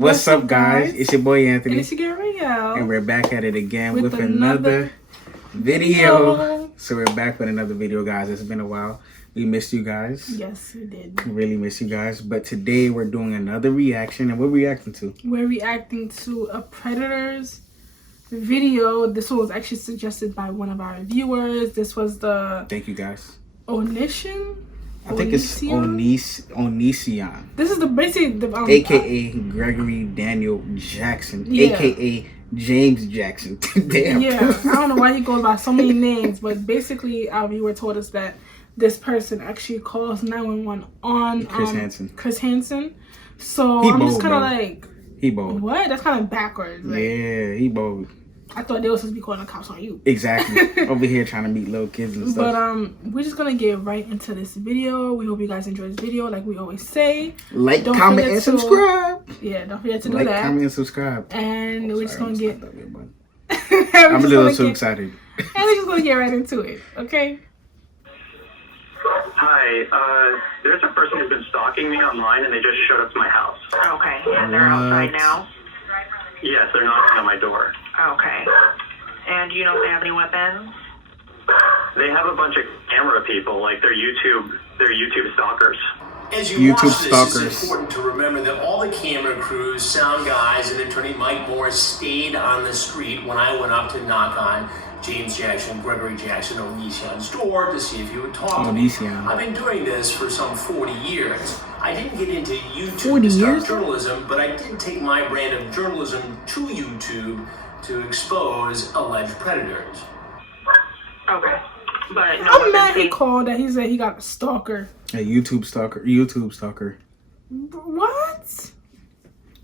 What's up, guys? It's your boy Anthony. And it's your girl Raelle. And we're back at it again with another video. So we're back with another video, guys. It's been a while. We missed you guys. Yes, we did. We really miss you guys. But today we're doing another reaction. And what are we reacting to? We're reacting to a Predators video. This one was actually suggested by one of our viewers. This was the... Thank you, guys. Onision? I think it's Onision. This is the basically the AKA Gregory Daniel Jackson. Yeah. AKA James Jackson. Damn. Yeah, I don't know why he goes by so many names, but basically our viewer told us that this person actually calls 911 on Chris Hansen. So I'm just kind of like, he bold. What? That's kind of backwards. Like, yeah, he bold. I thought they were supposed to be calling the cops on you. Exactly. Over here trying to meet little kids and stuff. But we're just gonna get right into this video. We hope you guys enjoy this video, like we always say. Like, comment, and subscribe. Yeah, don't forget to do that. Like, comment, and subscribe. And we're just gonna get. I'm a little too excited. And we're just gonna get right into it. Okay. Hi, there's a person who's been stalking me online, and they just showed up to my house. Okay, and they're outside now? Yes, they're knocking on my door. Okay. And do you know if they have any weapons? They have a bunch of camera people, like they're YouTube stalkers. As you watch this, it's important to remember that all the camera crews, sound guys, and attorney Mike Morris stayed on the street when I went up to knock on James Jackson, Gregory Jackson, Onision's door to see if he would talk to me. I've been doing this for some 40 years. I didn't get into YouTube to start journalism, but I did take my brand of journalism to YouTube to expose alleged predators. Okay. But no, I'm mad he called that. He said he got a stalker. A YouTube stalker. What?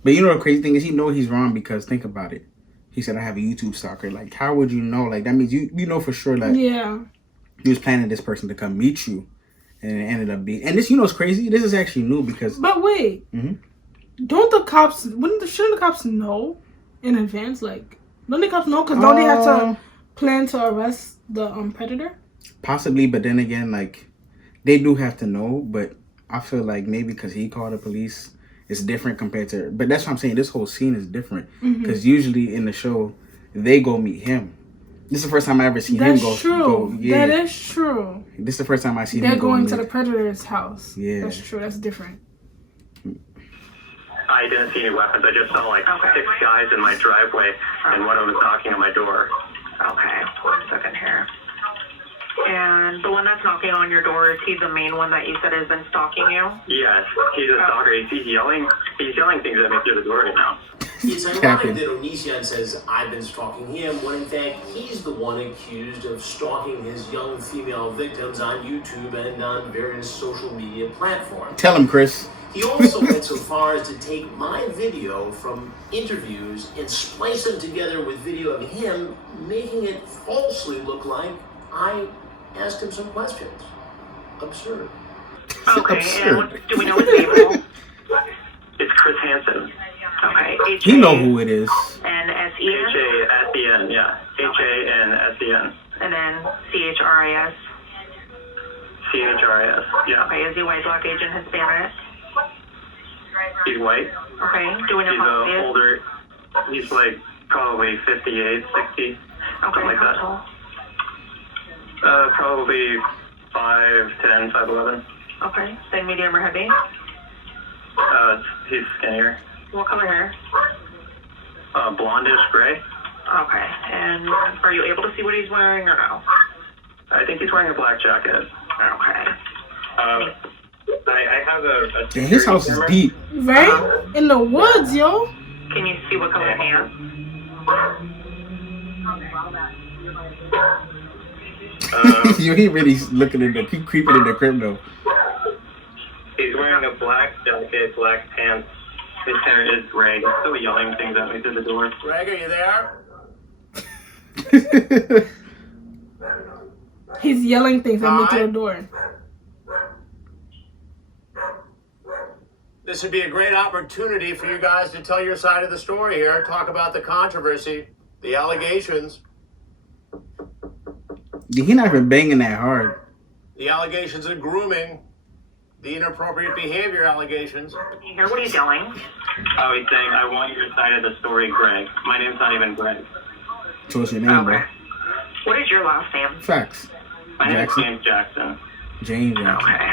But you know the crazy thing is, he know he's wrong because think about it. He said, I have a YouTube stalker. Like, how would you know? Like, that means you know for sure that he was planning this person to come meet you. And it ended up being... And this, you know what's crazy? This is actually new because... But wait. Don't the cops... Shouldn't the cops know in advance? Like, don't the cops know? Because don't they have to plan to arrest the predator? Possibly, but then again, like, they do have to know. But I feel like maybe because he called the police... It's different compared to... But that's what I'm saying. This whole scene is different. Because usually in the show, they go meet him. This is the first time I ever seen him go. True. That is true. This is the first time I seen him go. They're going to the predator's house. Yeah. That's true. That's different. I didn't see any weapons. I just saw like 6 guys in my driveway, and one of them was knocking on my door. Okay. 1 second here. And the one that's knocking on your door, is he the main one that you said has been stalking you? Yes, he's a stalker. He's yelling things at me through the door right now. It's ironic that Onision says I've been stalking him, when in fact he's the one accused of stalking his young female victims on YouTube and on various social media platforms. Tell him, Chris. He also went so far as to take my video from interviews and splice them together with video of him, making it falsely look like I asked him some questions. Absurd. Okay, and do we know his name? It's Chris Hansen. Okay, You know who it is. And S-E-N? H-A-S-E-N, yeah. H-A-N-S-E-n. And then C-H-R-I-S? C-H-R-I-S, yeah. Okay, is he white, black, Asian, Hispanic? He's white. Okay, do we know how he is? Older. He's like probably 58, 60, something like that. Tall? Probably 5'10", 5'11". Okay. Thin, medium, or heavy? He's skinnier. What color hair? Blondish gray. Okay. And are you able to see what he's wearing or no? I think he's wearing a black jacket. Okay. I have a Damn, his house is deep. Right? In the woods, yo. Can you see what color pants? He really looking in the creeping in the crib though. He's wearing a black jacket, black pants. His hair is gray. He's still yelling things at me through the door. Greg, are you there? He's yelling things at me through the door. This would be a great opportunity for you guys to tell your side of the story here. Talk about the controversy, the allegations. He not even banging that hard. The allegations of grooming, the inappropriate behavior allegations. You hear what he's yelling? Oh, he's saying, I want your side of the story, Greg. My name's not even Greg. So what's your name, bro? What is your last name? Facts. My name's Jackson. James Jackson. James Jackson. Okay.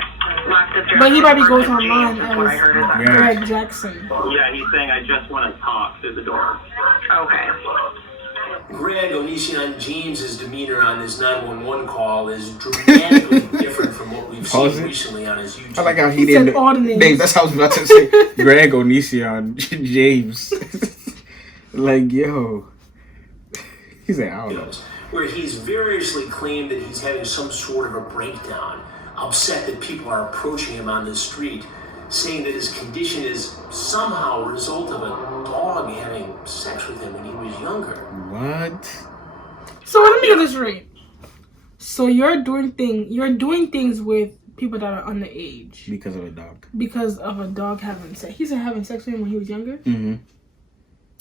Last of But he probably Jackson goes versus online James is what I as heard. Is that Yeah. correct? Greg Jackson. Yeah, he's saying, I just want to talk through the door. Okay. Greg Onision James's demeanor on his 911 call is dramatically different from what we've Pause seen it. recently on his YouTube. I like how he He didn't. said all the names. Dave, that's how I was about to say. Greg Onision James. Like, yo. He said, I don't know. Where he's variously claimed that he's having some sort of a breakdown, upset that people are approaching him on the street, saying that his condition is somehow a result of a dog having sex with him when he was younger. What? So let me get this right. So you're doing things with people that are underage Because of a dog. because of a dog having sex. He said having sex with him when he was younger. Mm-hmm.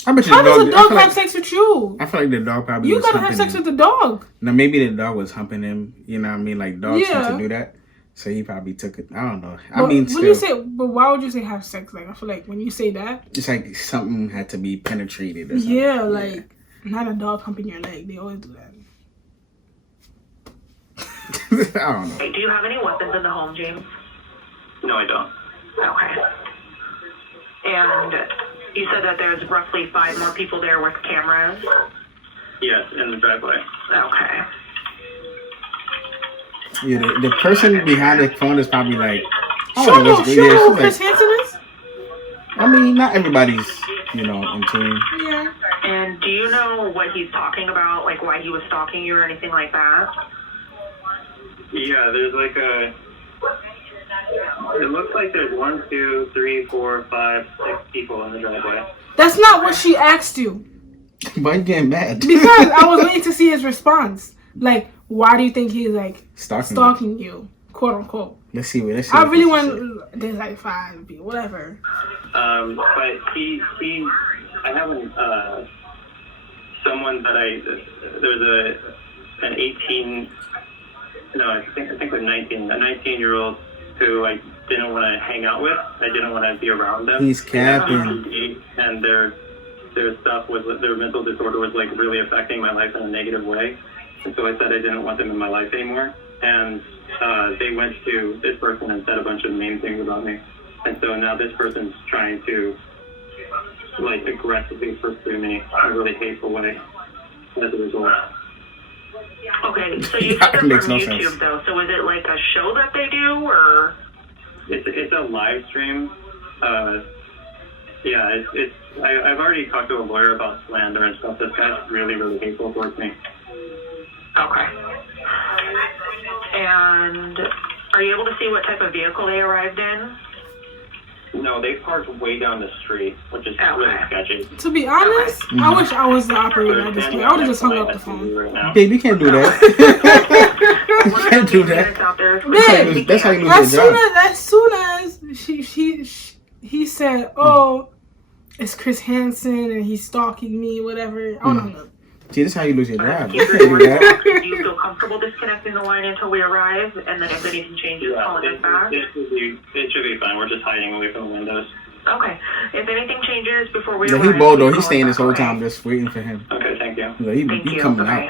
I bet you How the does dog. a dog have sex with you? I feel like the dog probably You was gotta humping have sex him. with the dog. Now maybe the dog was humping him. You know what I mean? Like dogs tend Yeah. to do that. So he probably took it. I don't know. I But mean, when still, you say, but why would you say have sex? Like I feel like when you say that, it's like something had to be penetrated or something. yeah, like not a dog humping your leg. They always do that. I don't know. Hey, do you have any weapons in the home, James? No, I don't. Okay. And you said that there's roughly 5 more people there with cameras? Yes, in the driveway. Okay. Yeah, the person behind the phone is probably like, Sure, no, what's- sure, yeah, know who she's Chris like, Hansen is. I mean, not everybody's, in tune. Yeah. And do you know what he's talking about? Like why he was stalking you or anything like that? Yeah, there's like it looks like there's 1, 2, 3, 4, 5, 6 people in the driveway. That's not what she asked you. Why you getting mad? Because I was waiting to see his response. Like, why do you think he's like Stalking you, quote unquote? Let's see. I really want. There's like 5 people, whatever. But I haven't, someone that there's an 18, no, I think it was 19, a 19-year-old who I didn't want to hang out with. I didn't want to be around them. He's capping. And their stuff was, their mental disorder was like really affecting my life in a negative way. And so I said I didn't want them in my life anymore. And they went to this person and said a bunch of mean things about me. And so now this person's trying to like aggressively pursue me in a really hateful way as a result. Okay, so you That said they're makes from no YouTube sense. though. So is it like a show that they do or? It's a live stream. Yeah, I've already talked to a lawyer about slander and stuff. This guy's really, really hateful towards me. Okay. And are you able to see what type of vehicle they arrived in? No, they parked way down the street, which is really sketchy. To be honest, I wish I was the operator at this point. I would have just hung up the phone. Right now. Babe, you can't do that. you can't do that. Babe, That's how you lose your job. as soon as he said, "Oh, it's Chris Hansen and he's stalking me," whatever. I don't know. See, this is how you lose your job. Do You can't do that. you feel comfortable disconnecting the line until we arrive, and then if anything changes, calling us back? It should be fine. We're just hiding away from the windows. Okay. If anything changes before we Yeah, arrive, he bold though. please He's call staying us this whole back, time okay? just waiting for him. Okay, thank you. Like, Thank he you. coming Bye-bye.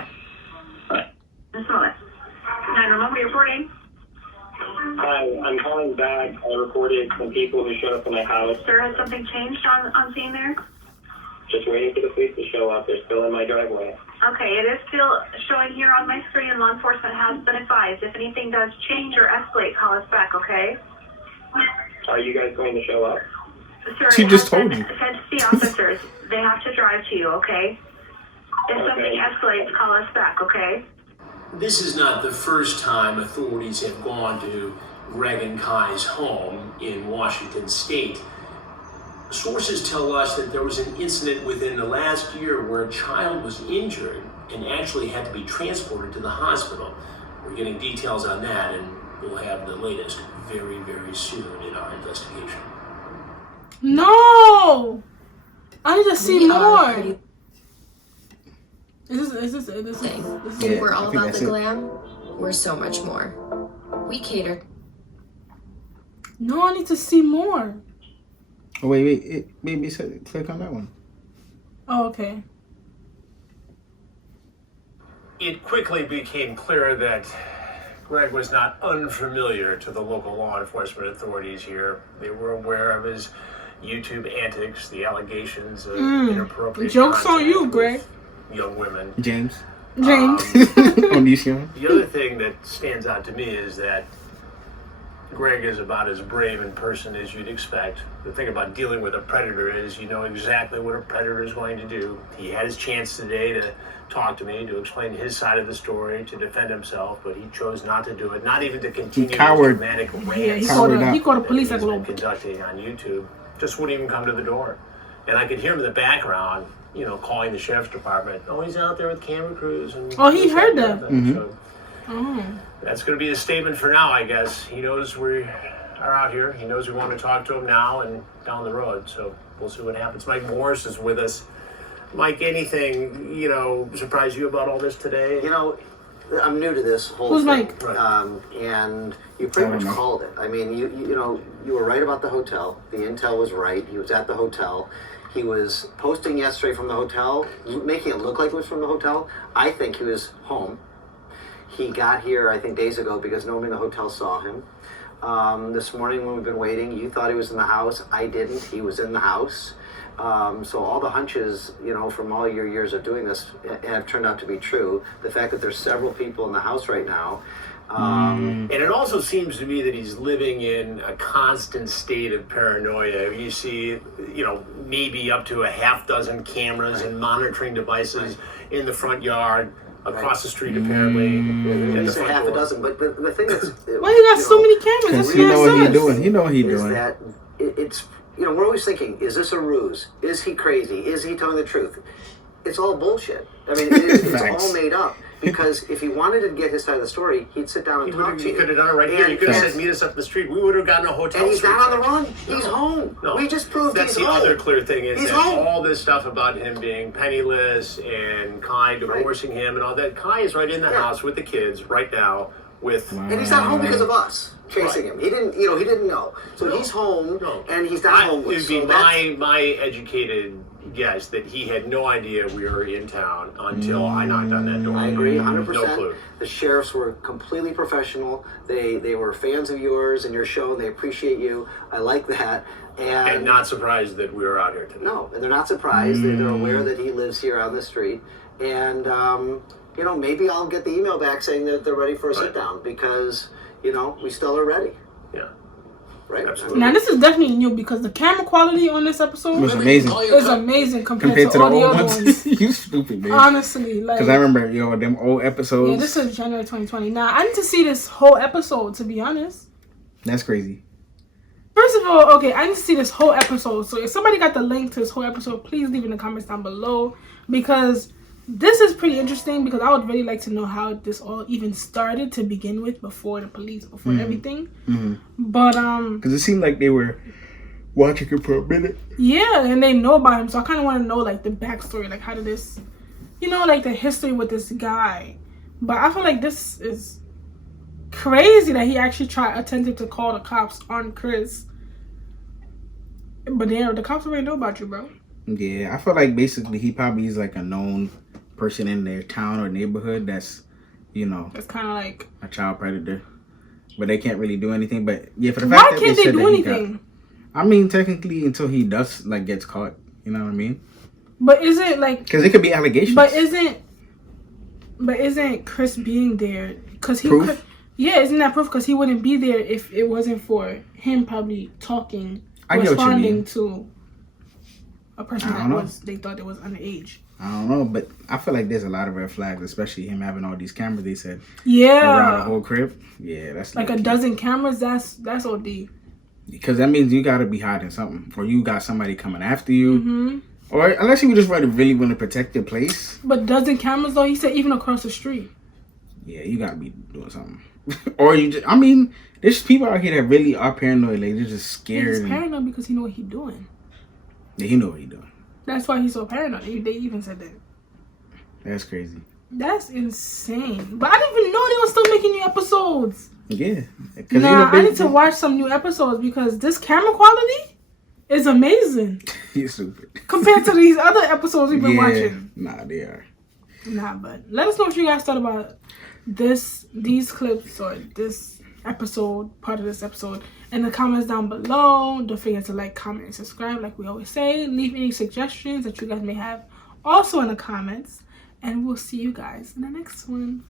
out. Miss Melissa. 911 reporting. Hi, I'm calling back. I reported some people who showed up at my house. Sir, has something changed on scene there? Just waiting for the police to show up. They're still in my driveway. Okay, it is still showing here on my screen. Law enforcement has been advised. If anything does change or escalate, call us back, okay? Are you guys going to show up? Sir, She it just has told been you. sent to the officers. They have to drive to you, okay? If something escalates, call us back, okay? This is not the first time authorities have gone to Greg and Kai's home in Washington State. Sources tell us that there was an incident within the last year where a child was injured and actually had to be transported to the hospital. We're getting details on that, and we'll have the latest very, very soon in our investigation. No, I need to see We more. are pretty Is this Yeah, We're I all think about that's the it. glam. We're so much more. We cater. No, I need to see more. Oh, wait. It made me click on that one. Oh, okay. It quickly became clear that Greg was not unfamiliar to the local law enforcement authorities here. They were aware of his YouTube antics, the allegations of inappropriate jokes on you, contact Greg. with young women. James. The other thing that stands out to me is that Greg is about as brave in person as you'd expect. The thing about dealing with a predator is you know exactly what a predator is going to do. He had his chance today to talk to me, to explain his side of the story, to defend himself, but he chose not to do it, not even to continue his dramatic rant. Yeah, he called the police like a little conducting on YouTube. Just wouldn't even come to the door. And I could hear him in the background, you know, calling the sheriff's department. Oh, he's out there with camera crews. And he heard that. So that's going to be the statement for now, I guess. He knows we are out here. He knows we want to talk to him now and down the road. So we'll see what happens. Mike Morris is with us. Mike, anything, you know, surprise you about all this today? You know, I'm new to this whole Who's thing. Mike? And you pretty much called it. I mean, you know, you were right about the hotel. The intel was right. He was at the hotel. He was posting yesterday from the hotel, making it look like it was from the hotel. I think he was home. He got here, I think, days ago because nobody in the hotel saw him. This morning when we've been waiting, you thought he was in the house. I didn't. He was in the house. So all the hunches, you know, from all your years of doing this have turned out to be true. The fact that there's several people in the house right now. And it also seems to me that he's living in a constant state of paranoia. You see, you know, maybe up to a half dozen cameras and monitoring devices in the front yard, across the street apparently. At least a half a dozen. But the thing that's... Why you got so many cameras? Because he know what he's doing. He know what he's is doing. that it's... You know, we're always thinking, is this a ruse? Is he crazy? Is he telling the truth? It's all bullshit. I mean, it's all made up. Because if he wanted to get his side of the story, he'd sit down and talk to you. He could have done it right here. He could have said, meet us up the street. We would have gotten a hotel. And he's not on the run. He's home. No. We just proved That's he's home. That's the other clear thing is he's that home. All this stuff about him being penniless and Kai divorcing him and all that. Kai is right in the house with the kids right now with... And he's not home because of us chasing him. He didn't, you know, he didn't know. So he's home and he's not homeless. It would be my educated guess that he had no idea we were in town until I knocked on that door. I agree, 100%. No clue. The sheriffs were completely professional. They were fans of yours and your show, and they appreciate you. I like that. And not surprised that we were out here today. No, and they're not surprised. They're aware that he lives here on the street. And, you know, maybe I'll get the email back saying that they're ready for a sit-down because, you know, we still are ready. Yeah. Right? Absolutely. Now, this is definitely new because the camera quality on this episode was amazing. Is amazing compared to all the other ones. You stupid, man. Honestly. Like, because I remember, them old episodes. Yeah, this is January 2020. Now, I need to see this whole episode, to be honest. That's crazy. First of all, okay, I need to see this whole episode. So if somebody got the link to this whole episode, please leave in the comments down below. Because this is pretty interesting because I would really like to know how this all even started to begin with before the police, before everything. But, because it seemed like they were watching him for a minute. Yeah, and they know about him. So I kind of want to know, like, the backstory. Like, how did this, you know, like, the history with this guy. But I feel like this is crazy that he actually attempted to call the cops on Chris. But the cops already know about you, bro. Yeah, I feel like basically he probably is like a known person in their town or neighborhood that's, that's kind of like a child predator, but they can't really do anything. But yeah, for the fact that can't they do anything? I mean, technically, until he does gets caught, you know what I mean? But isn't like because it could be allegations. But isn't Chris being there because he proof? Could, yeah, isn't that proof? Because he wouldn't be there if it wasn't for him probably talking, responding to a person they thought it was underage. I don't know, but I feel like there's a lot of red flags, especially him having all these cameras. They said, around the whole crib. Yeah, that's like a dozen cameras. That's OD. Because that means you gotta be hiding something, or you got somebody coming after you, or unless you just really want to protect your place. But dozen cameras though, he said even across the street. Yeah, you gotta be doing something, or you just. I mean, there's people out here that really are paranoid. Like they're just scared. He's paranoid because he know what he's doing. Yeah, he know what he's doing. That's why he's so paranoid. They even said that. That's crazy. That's insane. But I didn't even know they were still making new episodes. Yeah. Nah, I need to watch some new episodes because this camera quality is amazing. He's stupid. Compared to these other episodes we've been watching. Nah, they are. Nah, but let us know what you guys thought about these clips or this episode, part of this episode, in the comments down below. Don't forget to like, comment, and subscribe like we always say. Leave any suggestions that you guys may have also in the comments. And we'll see you guys in the next one.